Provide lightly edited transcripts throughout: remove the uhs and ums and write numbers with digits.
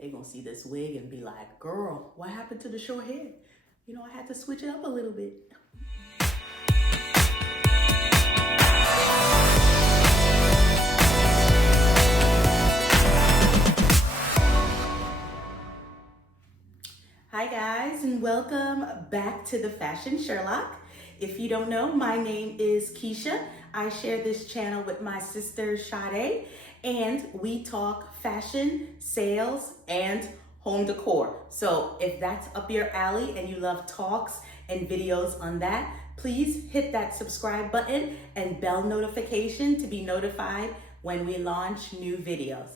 They're gonna see this wig and be like, girl, what happened to the short hair? You know, I had to switch it up a little bit. Hi guys, and welcome back to the Fashion Sherlock. If you don't know, my name is Keisha. I share this channel with my sister Sade, and we talk fashion, sales, and home decor. So if that's up your alley and you love talks and videos on that, please hit that subscribe button and bell notification to be notified when we launch new videos.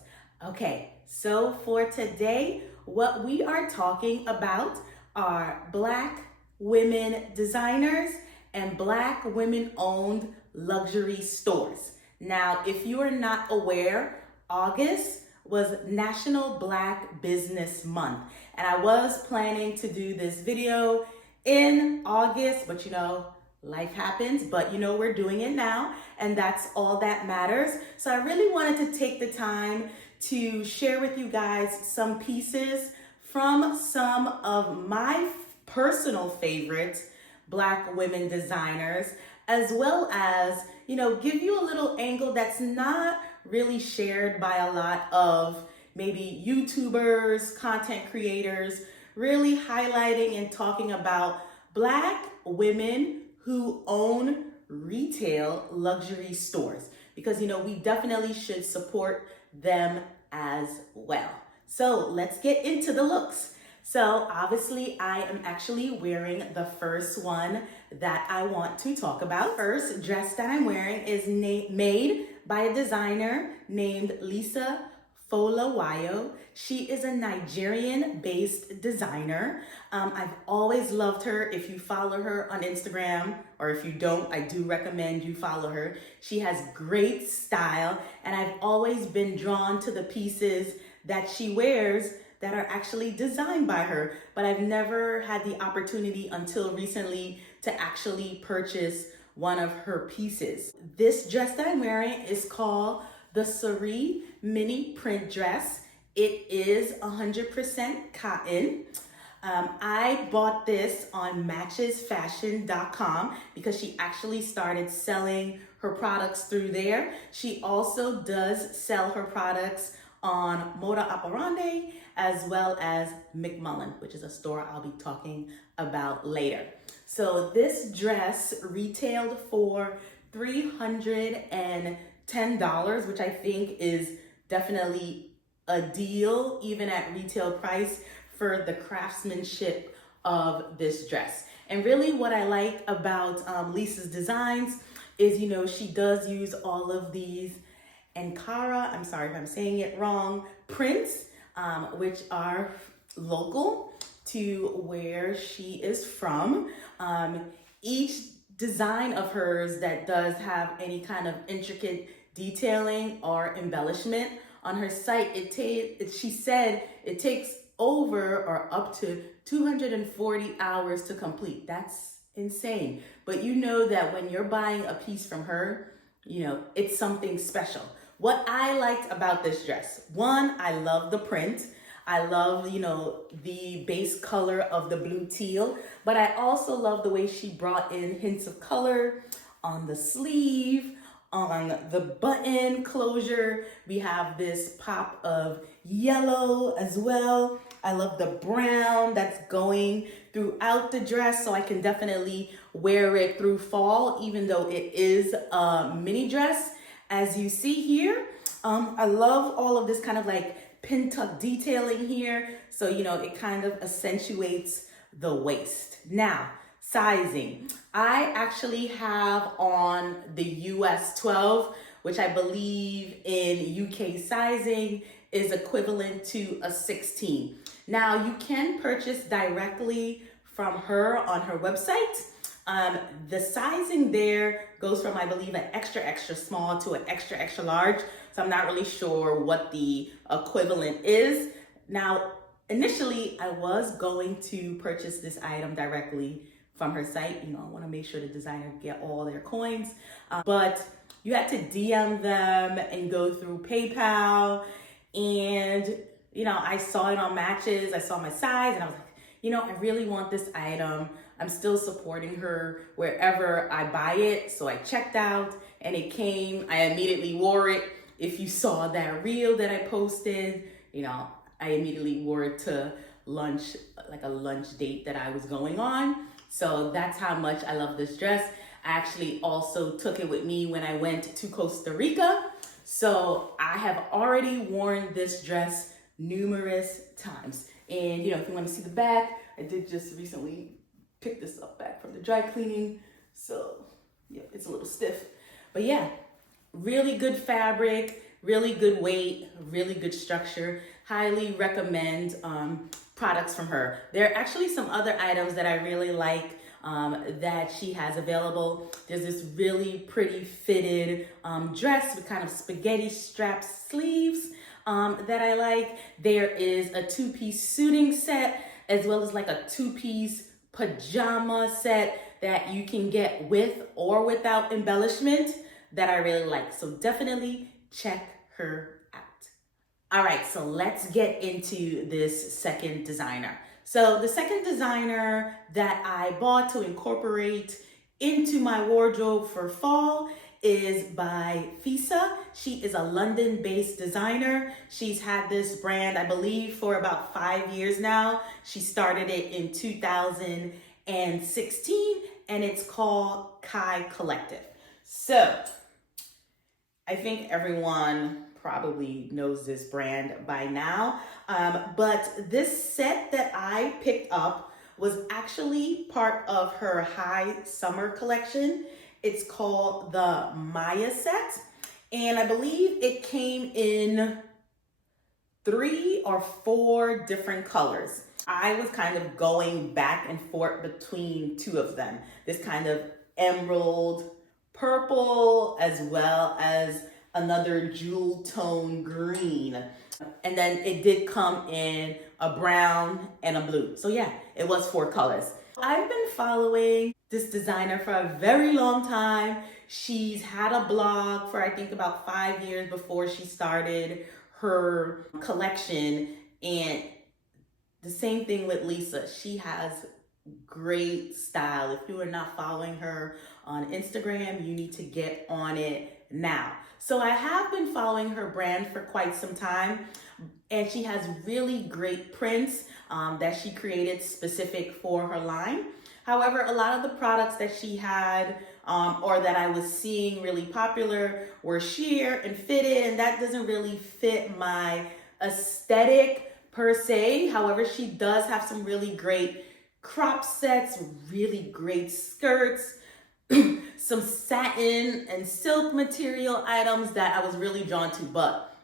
Okay, so for today, what we are talking about are Black women designers and Black women-owned luxury stores. Now, if you are not aware, August was National Black Business Month, and I was planning to do this video in August, but you know, life happens, but you know, we're doing it now, and that's all that matters. So I really wanted to take the time to share with you guys some pieces from some of my personal favorite Black women designers, as well as, you know, give you a little angle that's not really shared by a lot of maybe YouTubers, content creators, really highlighting and talking about Black women who own retail luxury stores, because, you know, we definitely should support them as well. So let's get into the looks. So obviously I am actually wearing the first one that I want to talk about. First dress that I'm wearing is made by a designer named Lisa Folawayo. She is a Nigerian-based designer. I've always loved her. If you follow her on Instagram, or if you don't, I do recommend you follow her. She has great style, and I've always been drawn to the pieces that she wears that are actually designed by her, but I've never had the opportunity until recently to actually purchase one of her pieces. This dress that I'm wearing is called the Cerise Mini Print Dress. It is 100% cotton. I bought this on matchesfashion.com because she actually started selling her products through there. She also does sell her products on Moda Operandi, as well as McMullen, which is a store I'll be talking about later. So this dress retailed for $310, which I think is definitely a deal, even at retail price, for the craftsmanship of this dress. And really what I like about Lisa's designs is, you know, she does use all of these Ankara, I'm sorry if I'm saying it wrong, prints, which are local to where she is from. Each design of hers that does have any kind of intricate detailing or embellishment on her site, she said it takes over or up to 240 hours to complete. That's insane. But you know that when you're buying a piece from her, you know, it's something special. What I liked about this dress, one, I love the print. I love, you know, the base color of the blue teal, but I also love the way she brought in hints of color on the sleeve, on the button closure. We have this pop of yellow as well. I love the brown that's going throughout the dress, so I can definitely wear it through fall, even though it is a mini dress. As you see here, I love all of this kind of like pin tuck detailing here. So, you know, it kind of accentuates the waist. Now, sizing. I actually have on the US 12, which I believe in UK sizing is equivalent to a 16. Now, you can purchase directly from her on her website. The sizing there goes from, I believe, an extra, extra small to an extra, extra large. So I'm not really sure what the equivalent is. Now, initially, I was going to purchase this item directly from her site. You know, I want to make sure the designer get all their coins. But you had to DM them and go through PayPal. And I saw it on Matches, I saw my size, and I was like, I really want this item. I'm still supporting her wherever I buy it. So I checked out and it came. I immediately wore it. If you saw that reel that I posted, I immediately wore it to lunch, like a lunch date that I was going on. So that's how much I love this dress. I actually also took it with me when I went to Costa Rica. So I have already worn this dress numerous times. And if you want to see the back, I did just recently pick this up back from the dry cleaning. So yeah, it's a little stiff. But yeah, really good fabric, really good weight, really good structure. Highly recommend products from her. There are actually some other items that I really like that she has available. There's this really pretty fitted dress with kind of spaghetti strap sleeves that I like. There is a two-piece suiting set as well as like a two-piece pajama set that you can get with or without embellishment that I really like. So definitely check her out. All right, so let's get into this second designer. So the second designer that I bought to incorporate into my wardrobe for fall is by Fisa. She is a London-based designer. She's had this brand, I believe, for about 5 years now. She started it in 2016, and it's called Kai Collective. So I think everyone probably knows this brand by now, but this set that I picked up was actually part of her high summer collection. It's called the Maya set, and I believe it came in 3 or 4 different colors. I was kind of going back and forth between 2 of them. This kind of emerald purple as well as another jewel tone green. And then it did come in a brown and a blue. So yeah, it was 4 colors. I've been following this designer for a very long time. She's had a blog for I think about 5 years before she started her collection. And the same thing with Lisa. She has great style. If you are not following her on Instagram, you need to get on it now. So I have been following her brand for quite some time, and she has really great prints that she created specific for her line. However, a lot of the products that she had or that I was seeing really popular were sheer and fitted, and that doesn't really fit my aesthetic per se. However, she does have some really great crop sets, really great skirts, some satin and silk material items that I was really drawn to. But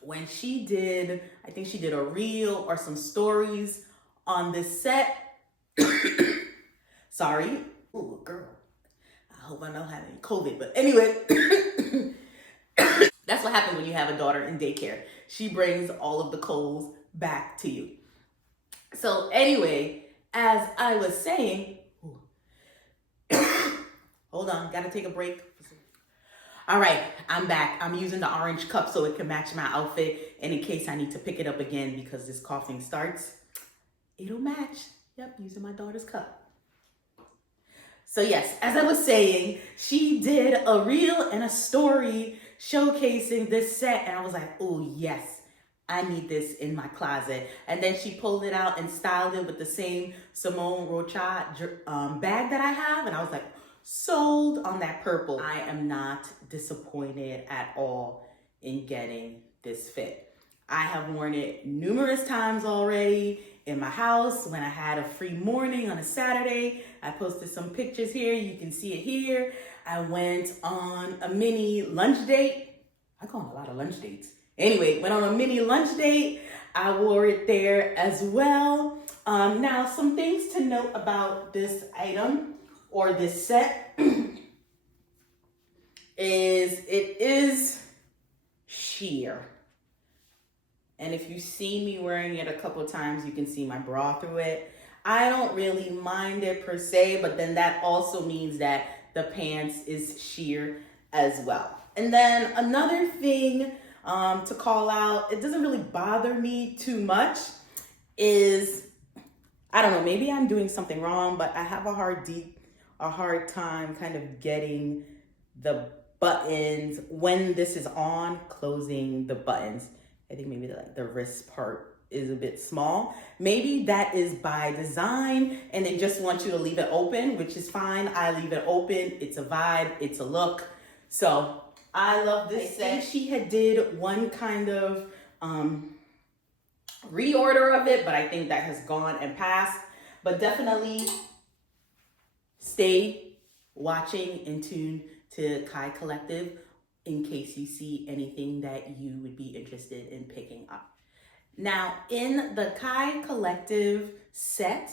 when she did, I think she did a reel or some stories on this set. Sorry. Ooh, girl. I hope I don't have any COVID. But anyway, that's what happens when you have a daughter in daycare. She brings all of the colds back to you. So anyway, as I was saying, hold on, gotta take a break. All right, I'm back. I'm using the orange cup so it can match my outfit. And in case I need to pick it up again because this coughing starts, it'll match. Yep, using my daughter's cup. So yes, as I was saying, she did a reel and a story showcasing this set. And I was like, oh yes, I need this in my closet. And then she pulled it out and styled it with the same Simone Rocha bag that I have. And I was like, sold on that purple. I am not disappointed at all in getting this fit. I have worn it numerous times already in my house when I had a free morning on a Saturday. I posted some pictures here. You can see it here. I went on a mini lunch date. I go on a lot of lunch dates. Anyway, went on a mini lunch date. I wore it there as well. Now, some things to note about this item or this set is it is sheer. And if you see me wearing it a couple times, you can see my bra through it. I don't really mind it per se, but then that also means that the pants is sheer as well. And then another thing to call out. It doesn't really bother me too much. Is, I don't know, maybe I'm doing something wrong, but I have a hard time kind of getting the buttons when this is on, closing the buttons. I think maybe the wrist part is a bit small. Maybe that is by design and they just want you to leave it open, which is fine. I leave it open. It's a vibe, it's a look. So I love this set. I think she had did one kind of reorder of it, but I think that has gone and passed. But definitely stay watching and tuned to Kai Collective in case you see anything that you would be interested in picking up. Now, in the Kai Collective set,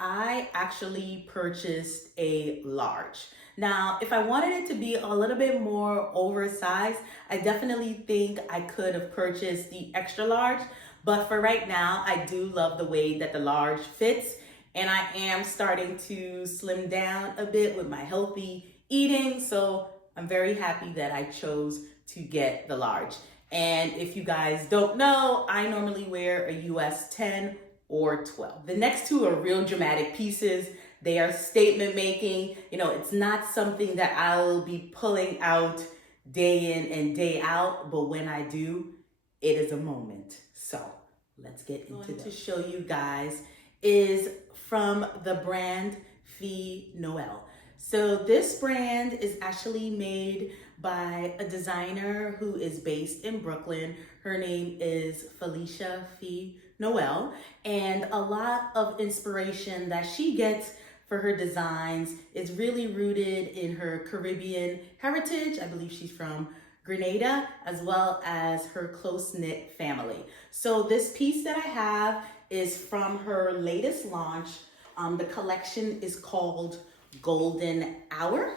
I actually purchased a large. Now, if I wanted it to be a little bit more oversized, I definitely think I could have purchased the extra large. But for right now, I do love the way that the large fits. And I am starting to slim down a bit with my healthy eating. So I'm very happy that I chose to get the large. And if you guys don't know, I normally wear a US 10 or 12. The next two are real dramatic pieces. They are statement making. You know, it's not something that I'll be pulling out day in and day out, but when I do, it is a moment. So let's get into it. To show you guys is from the brand Noel. So this brand is actually made by a designer who is based in Brooklyn. Her name is Felicia Noel, and a lot of inspiration that she gets for her designs is really rooted in her Caribbean heritage. I believe she's from Grenada, as well as her close-knit family. So this piece that I have is from her latest launch. The collection is called Golden Hour,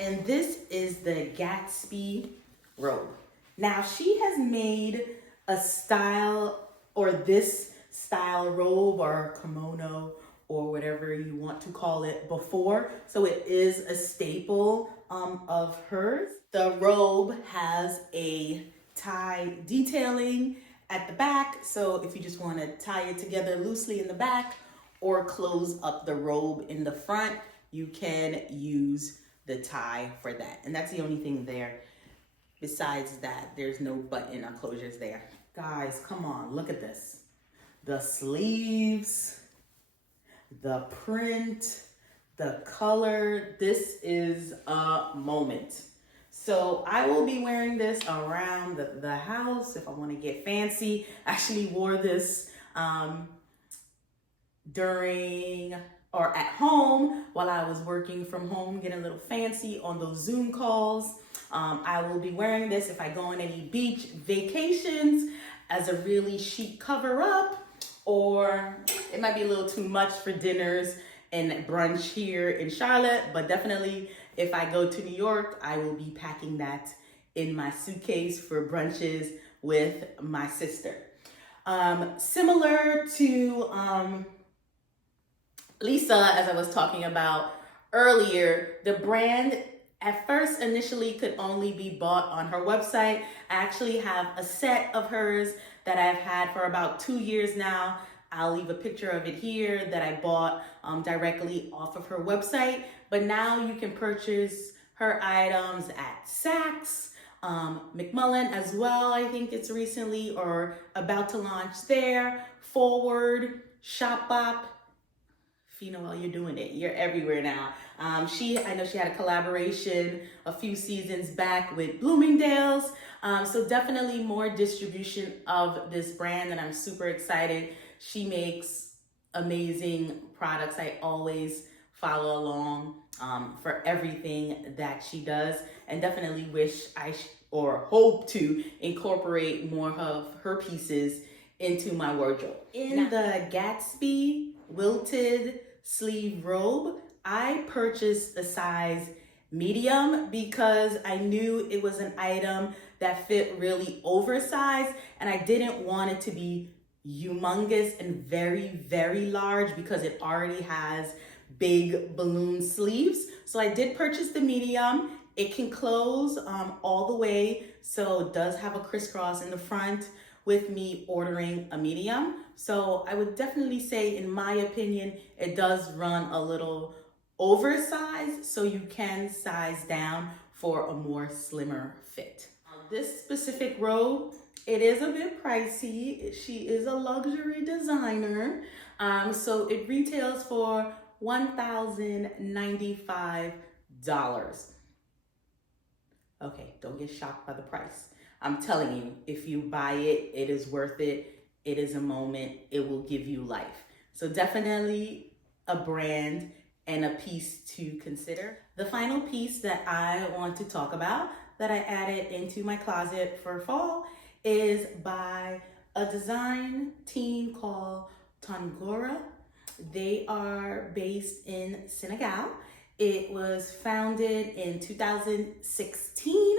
and this is the Gatsby robe. Now, she has made a style, or this style robe or kimono or whatever you want to call it before, so it is a staple of hers. The robe has a tie detailing at the back, so if you just want to tie it together loosely in the back or close up the robe in the front, you can use the tie for that. And that's the only thing there. Besides that, there's no button or closures there. Guys, come on, look at this. The sleeves, the print, the color, this is a moment. So I will be wearing this around the house if I want to get fancy. I actually wore this during or at home while I was working from home, getting a little fancy on those Zoom calls. I will be wearing this if I go on any beach vacations as a really chic cover up, or it might be a little too much for dinners and brunch here in Charlotte, but definitely if I go to New York, I will be packing that in my suitcase for brunches with my sister. Similar to Lisa, as I was talking about earlier, the brand at first initially could only be bought on her website. I actually have a set of hers that I've had for about 2 years now. I'll leave a picture of it here that I bought directly off of her website. But now you can purchase her items at Saks, McMullen as well. I think it's recently or about to launch there. Forward, Shopbop. Noel, you're doing it. You're everywhere now. I know she had a collaboration a few seasons back with Bloomingdale's. So definitely more distribution of this brand, and I'm super excited. She makes amazing products. I always follow along for everything that she does, and definitely wish or hope to incorporate more of her pieces into my wardrobe. In the Gatsby wilted sleeve robe, I purchased a size medium because I knew it was an item that fit really oversized, and I didn't want it to be humongous and very, very large because it already has big balloon sleeves. So I did purchase the medium, It can close all the way, so it does have a crisscross in the front with me ordering a medium. So I would definitely say, in my opinion, it does run a little oversized, so you can size down for a more slimmer fit. This specific robe, it is a bit pricey. She is a luxury designer. So it retails for $1,095. Okay, don't get shocked by the price. I'm telling you, if you buy it, it is worth it. It is a moment. It will give you life. So definitely a brand and a piece to consider. The final piece that I want to talk about that I added into my closet for fall is by a design team called Tonogoro. They are based in Senegal. It was founded in 2016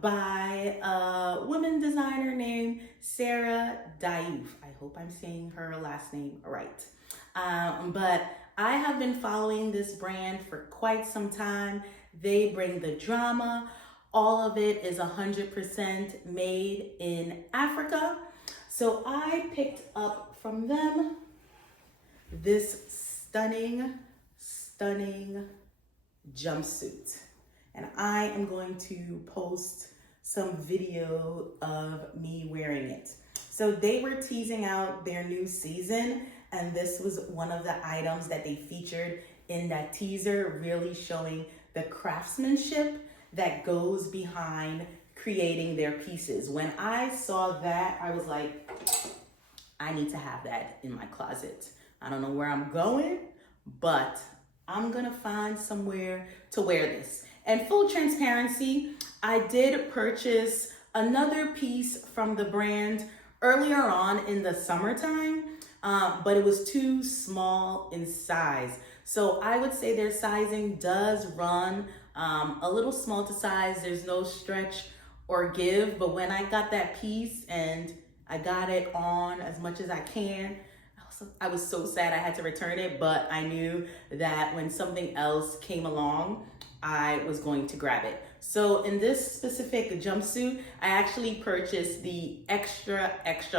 by a woman designer named Sarah Diouf. I hope I'm saying her last name right. But I have been following this brand for quite some time. They bring the drama. All of it is 100% made in Africa. So I picked up from them this stunning jumpsuit. And I am going to post some video of me wearing it. So they were teasing out their new season, and this was one of the items that they featured in that teaser, really showing the craftsmanship that goes behind creating their pieces. When I saw that, I was like, I need to have that in my closet. I don't know where I'm going, but I'm gonna find somewhere to wear this. And full transparency, I did purchase another piece from the brand earlier on in the summertime, but it was too small in size. So I would say their sizing does run a little small to size. There's no stretch or give, but when I got that piece and I got it on as much as I can, I was so sad I had to return it, but I knew that when something else came along, I was going to grab it. So in this specific jumpsuit, I actually purchased the extra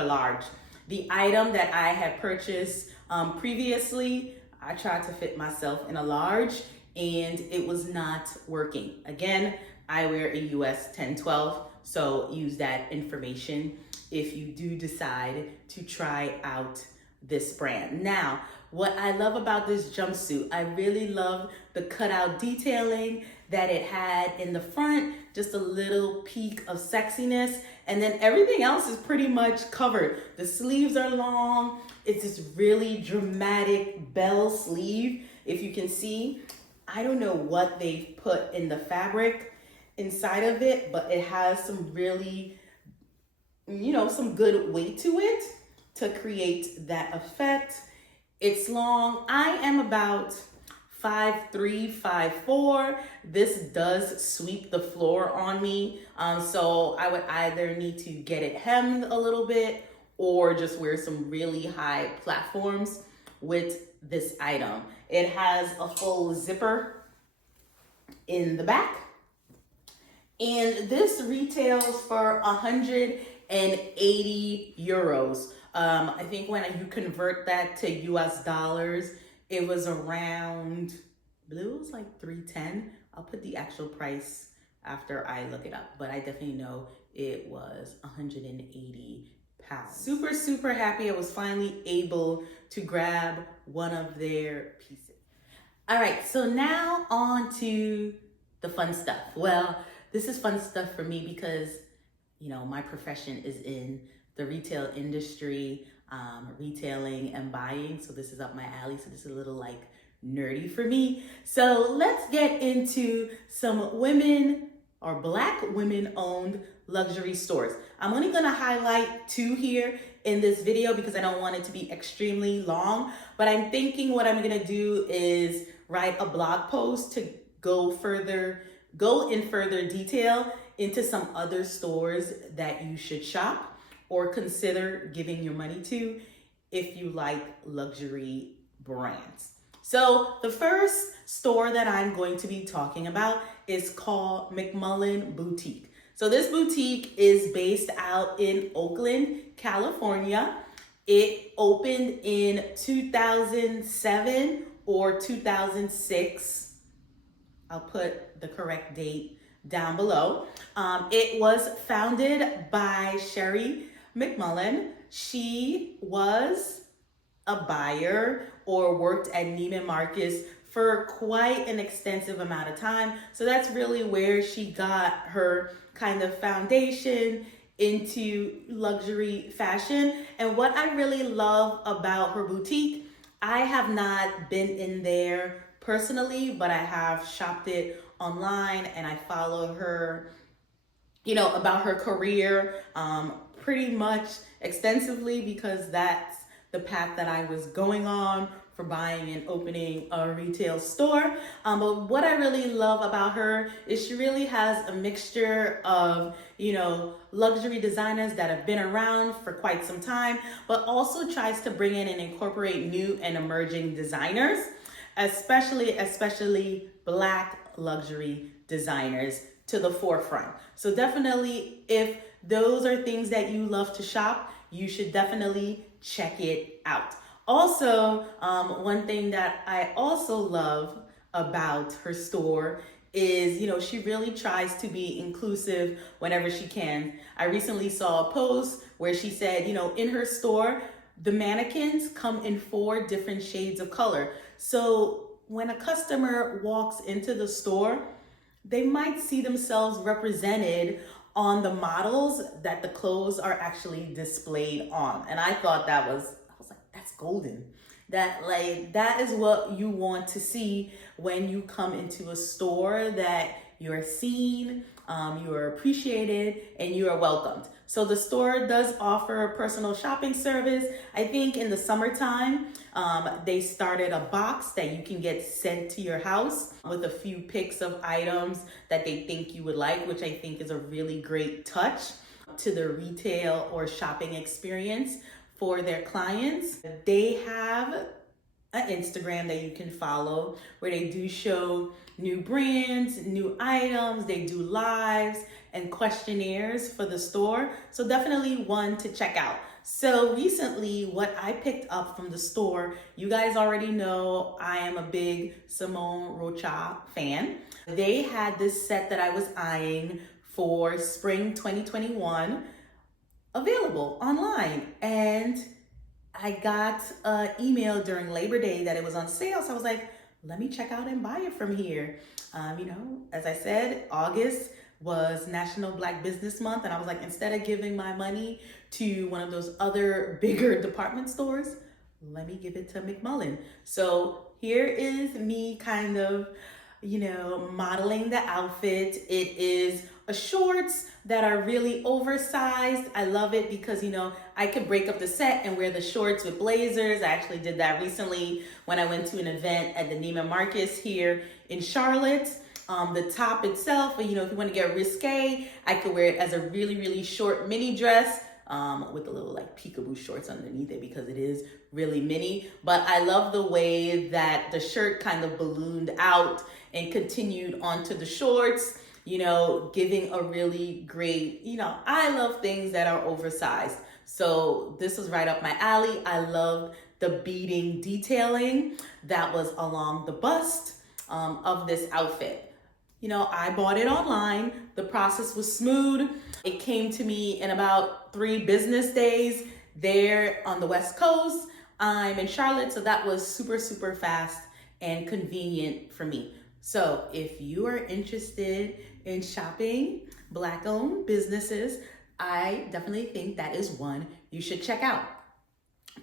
large. The item that I had purchased previously, I tried to fit myself in a large and it was not working. Again, I wear a US 1012, so use that information if you do decide to try out this brand. Now, what I love about this jumpsuit, I really love the cutout detailing that it had in the front, just a little peak of sexiness, and then everything else is pretty much covered. The sleeves are long. It's this really dramatic bell sleeve, if you can see. I don't know what they've put in the fabric inside of it, but it has some really, some good weight to it to create that effect. It's long. I am about 5'3", 5'4". This does sweep the floor on me. So I would either need to get it hemmed a little bit or just wear some really high platforms with this item. It has a full zipper in the back. And this retails for 180 euros. I think when you convert that to US dollars, it was around, I believe it was like 310. I'll put the actual price after I look it up, but I definitely know it was 180 pounds. Super, super happy I was finally able to grab one of their pieces. All right, so now on to the fun stuff. Well, this is fun stuff for me because, my profession is in the retail industry, retailing and buying. So this is up my alley. So this is a little like nerdy for me. So let's get into some women or Black women owned luxury stores. I'm only gonna highlight 2 here in this video because I don't want it to be extremely long, but I'm thinking what I'm gonna do is write a blog post to go in further detail into some other stores that you should shop or consider giving your money to if you like luxury brands. So the first store that I'm going to be talking about is called McMullen Boutique. So this boutique is based out in Oakland, California. It opened in 2007 or 2006. I'll put the correct date down below. It was founded by Sherry McMullen. She was a buyer or worked at Neiman Marcus for quite an extensive amount of time. So that's really where she got her kind of foundation into luxury fashion. And what I really love about her boutique, I have not been in there personally, but I have shopped it online and I follow her, about her career pretty much extensively because that's the path that I was going on for buying and opening a retail store. But what I really love about her is she really has a mixture of, luxury designers that have been around for quite some time, but also tries to bring in and incorporate new and emerging designers, especially Black luxury designers to the forefront. So definitely, if those are things that you love to shop, you should definitely check it out. Also, one thing that I also love about her store is, she really tries to be inclusive whenever she can. I recently saw a post where she said, in her store, the mannequins come in 4 different shades of color. So when a customer walks into the store, they might see themselves represented on the models that the clothes are actually displayed on. And I thought I was like, that's golden. That is what you want to see when you come into a store, that you're seen, you are appreciated, and you are welcomed. So the store does offer a personal shopping service. I think in the summertime, they started a box that you can get sent to your house with a few pics of items that they think you would like, which I think is a really great touch to the retail or shopping experience for their clients. They have an Instagram that you can follow where they do show new brands, new items, they do lives and questionnaires for the store. So definitely one to check out. So recently, what I picked up from the store, you guys already know I am a big Simone Rocha fan. They had this set that I was eyeing for spring 2021 available online, and I got an email during Labor Day that it was on sale. So I was like, let me check out and buy it from here. As I said, August was National Black Business Month. And I was like, instead of giving my money to one of those other bigger department stores, let me give it to McMullen. So here is me kind of, modeling the outfit. It is a shorts that are really oversized. I love it because, I could break up the set and wear the shorts with blazers. I actually did that recently when I went to an event at the Neiman Marcus here in Charlotte. The top itself, if you want to get risque, I could wear it as a really, really short mini dress with a little peekaboo shorts underneath it because it is really mini. But I love the way that the shirt kind of ballooned out and continued onto the shorts, giving a really great, I love things that are oversized. So this was right up my alley. I loved the beading detailing that was along the bust of this outfit. I bought it online. The process was smooth. It came to me in about 3 business days there on the West Coast. I'm in Charlotte, so that was super, super fast and convenient for me. So if you are interested in shopping Black-owned businesses, I definitely think that is one you should check out.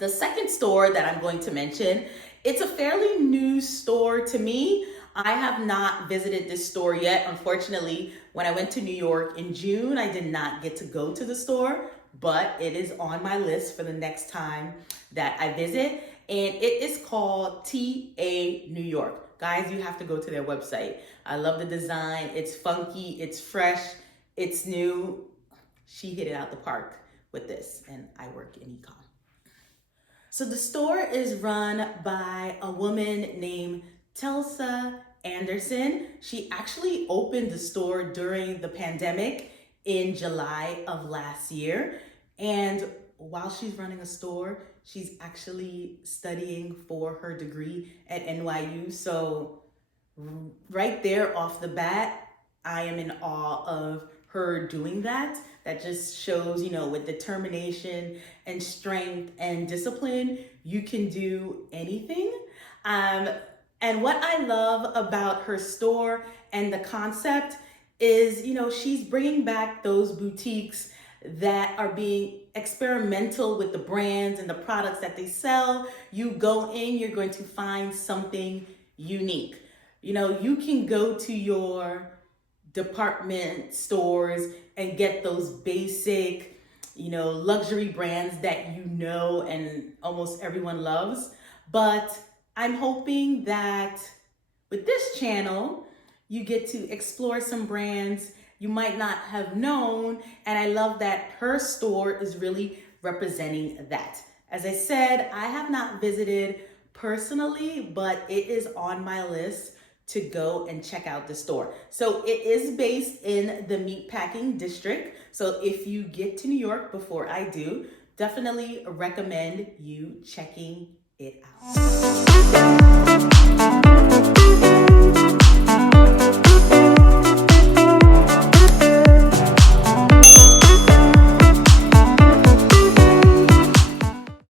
The second store that I'm going to mention, it's a fairly new store to me. I have not visited this store yet. Unfortunately, when I went to New York in June, I did not get to go to the store, but it is on my list for the next time that I visit. And it is called TA New York. Guys, you have to go to their website. I love the design. It's funky, it's fresh, it's new. She hit it out the park with this, and I work in e-com. So the store is run by a woman named Telsa Anderson. She actually opened the store during the pandemic in July of last year. And while she's running a store, she's actually studying for her degree at NYU. So right there off the bat, I am in awe of her doing that. That just shows, with determination and strength and discipline, you can do anything. And what I love about her store and the concept is, she's bringing back those boutiques that are being experimental with the brands and the products that they sell. You go in, you're going to find something unique. You can go to your department stores and get those basic, luxury brands that and almost everyone loves. But I'm hoping that with this channel, you get to explore some brands you might not have known. And I love that her store is really representing that. As I said, I have not visited personally, but it is on my list to go and check out the store. So it is based in the meatpacking district. So if you get to New York before I do, definitely recommend you checking it out.